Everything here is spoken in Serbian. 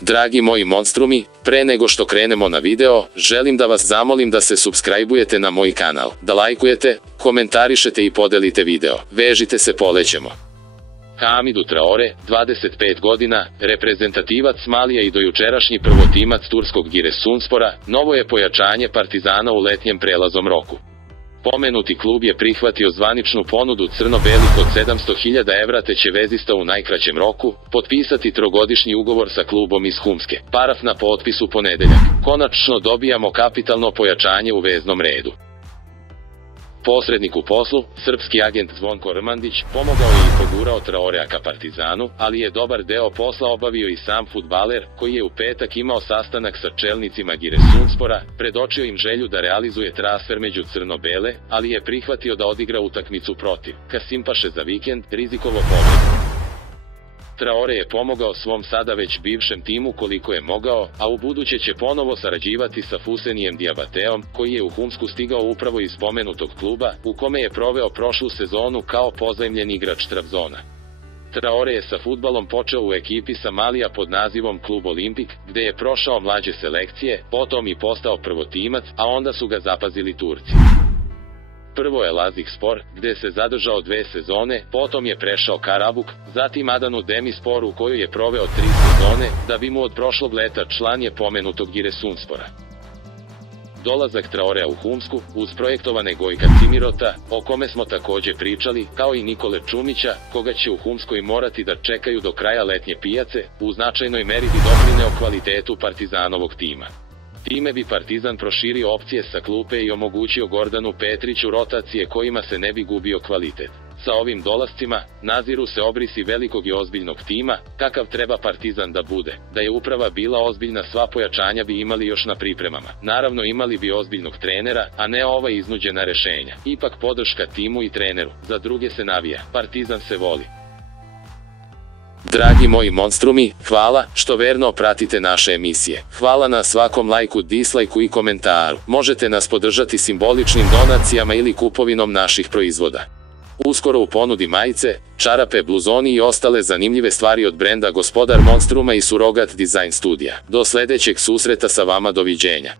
Dragi moji monstrumi, pre nego što krenemo na video, želim da vas zamolim da se supscribe-ujete na moj kanal, da lajkujete, komentarišete i podelite video. Vežite se, polećemo. Hamidou Traore, 25 godina, reprezentativac Malija i dojučerašnji prvotimac turskog Giresunspora, novo je pojačanje Partizana u letnjem prelaznom roku. Pomenuti klub je prihvatio zvaničnu ponudu crno-belih od 700.000 evra te će vezista u najkraćem roku potpisati trogodišnji ugovor sa klubom iz Humske. Paraf na potpis u ponedeljak. Konačno dobijamo kapitalno pojačanje u veznom redu. Posrednik u poslu, srpski agent Zvonko Rmandić, pomogao je i pogurao Traorea ka Partizanu, ali je dobar deo posla obavio i sam fudbaler, koji je u petak imao sastanak sa čelnicima Giresunspora, predočio im želju da realizuje transfer među crno-bele, ali je prihvatio da odigra utakmicu protiv Kasimpaše za vikend, rizikovao pobedu. Traore je pomogao svom sada već bivšem timu koliko je mogao, a u buduće će ponovo sarađivati sa Fusenijem Diabateom, koji je u Humsku stigao upravo iz spomenutog kluba, u kome je proveo prošlu sezonu kao pozajmljeni igrač Trabzona. Traore je sa fudbalom počeo u ekipi sa Malija pod nazivom Klub Olimpik, gde je prošao mlađe selekcije, potom i postao prvotimac, a onda su ga zapazili Turci. Prvo je Lazikspor, gde se zadržao 2 sezone, potom je prešao Karabuk, zatim Adanu Demispor u kojoj je proveo 3 sezone, da bi mu od prošlog leta član je pomenutog Giresunspora. Dolazak Traorea u Humsku, uz projektovane Gojka Cimirota, o kome smo takođe pričali, kao i Nikole Čumića, koga će u Humskoj morati da čekaju do kraja letnje pijace, u značajnoj meri bi doprineo kvalitetu Partizanovog tima. Time bi Partizan proširio opcije sa klupe i omogućio Gordanu Petriću rotacije kojima se ne bi gubio kvalitet. Sa ovim dolascima, naziru se obrisi velikog i ozbiljnog tima, kakav treba Partizan da bude. Da je uprava bila ozbiljna, sva pojačanja bi imali još na pripremama. Naravno, imali bi ozbiljnog trenera, a ne ova iznuđena rešenja. Ipak podrška timu i treneru, za druge se navija. Partizan se voli. Dragi moji monstrumi, hvala što verno pratite naše emisije. Hvala na svakom lajku, dislajku i komentaru. Možete nas podržati simboličnim donacijama ili kupovinom naših proizvoda. Uskoro u ponudi majice, čarape, bluzoni i ostale zanimljive stvari od brenda Gospodar Monstruma i Surogat Design Studija. Do sledećeg susreta sa vama, doviđenja.